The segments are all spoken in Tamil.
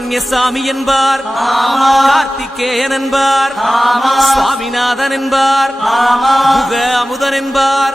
சுப்பிரமணிய சாமி என்பார். கார்த்திகேயன் என்பார். சுவாமிநாதன் என்பார். முக அமுதன் என்பார்.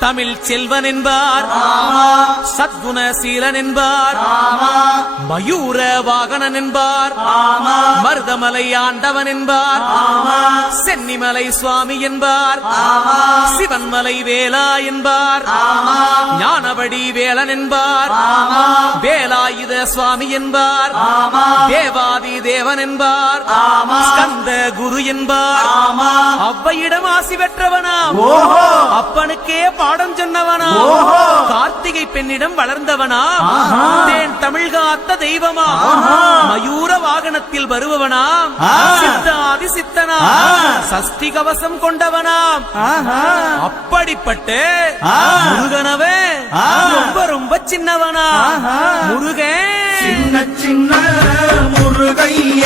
தமிழ் செல்வன் என்பார் சத்குண சீலன் என்பார் மயூர வாகனன் என்பார் மருதமலை ஆண்டவன் என்பார் சென்னிமலை சுவாமி என்பார். சிவன்மலை வேலா என்பார். ஞானவடி வேலன் என்பார். வேலாயுத சுவாமி என்பார். தேவாதி தேவன் என்பார். ஸ்கந்த குரு என்பார். அவ்வையிடம் ஆசி பெற்றவனாம். அப்பனுக்கே பாடம் சொன்னவனா கார்த்திகை பெண்ணிடம் வளர்ந்தவனா தேன் தமிழ் காத்த தெய்வமா மயூர வாகனத்தில் வருபவனாம். சித்தாதி சித்தனா? சஷ்டி கவசம் கொண்டவனாம். அப்படிப்பட்ட முருகனவே ரொம்ப ரொம்ப சின்னவனா. முருகன் சின்ன சின்ன முருகைய.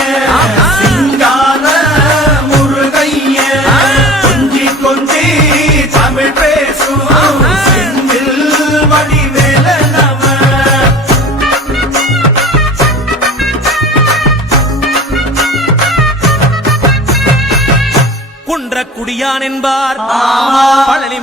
குன்றக்குடியான் என்பார்.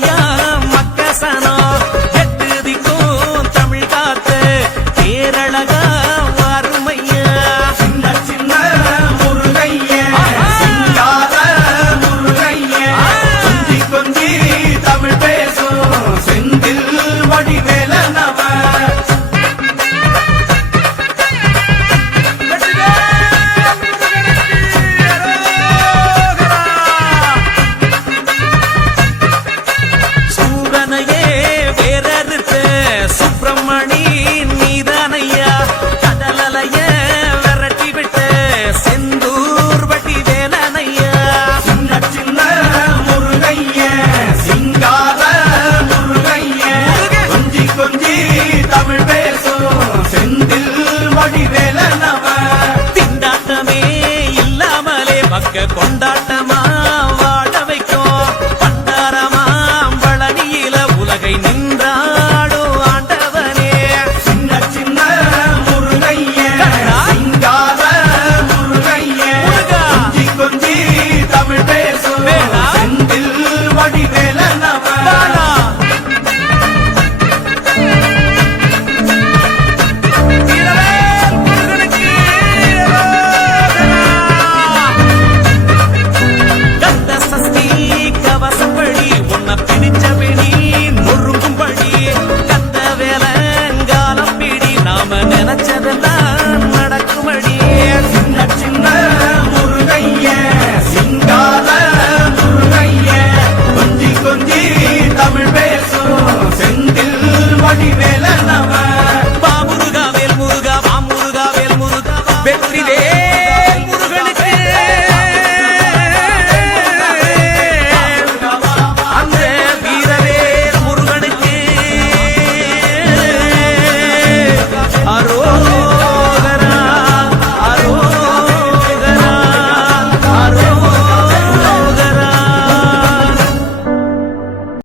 yeah. கொண்டாட்டமா?